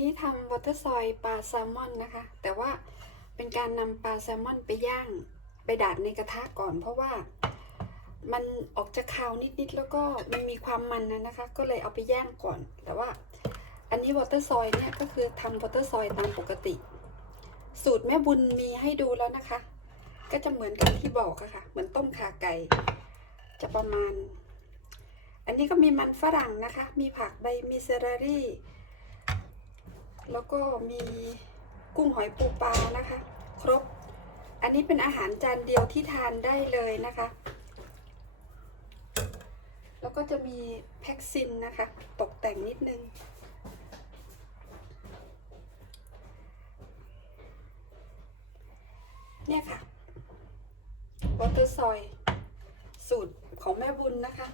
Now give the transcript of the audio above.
นี้ทำวอเตอร์ซอยปลาแซลมอนนะคะ แต่ว่าเป็นการนำปลาแซลมอนไปย่างไปดาดในกระทะก่อน เพราะว่ามันออกจะคาวนิดๆแล้วก็มันมีความมันนะนะคะ ก็เลยเอาไปย่างก่อน แต่ว่าอันนี้วอเตอร์ซอยเนี่ยก็คือทำวอเตอร์ซอยตามปกติ สูตรแม่บุญมีให้ดูแล้วนะคะ ก็จะเหมือนกับที่บอกอะค่ะ เหมือนต้มขาไก่ จะประมาณ อันนี้ก็มีมันฝรั่งนะคะ มีผักใบมีเซอร์รี่ แล้วก็มีกุ้งหอยปูปลานะคะ ครบ อันนี้เป็นอาหารจานเดียวที่ทานได้เลยนะคะ แล้วก็จะมีแพ็กซินนะคะ ตกแต่งนิดนึงเนี่ยค่ะวอเตอร์ซอย สูตรของแม่บุญนะคะ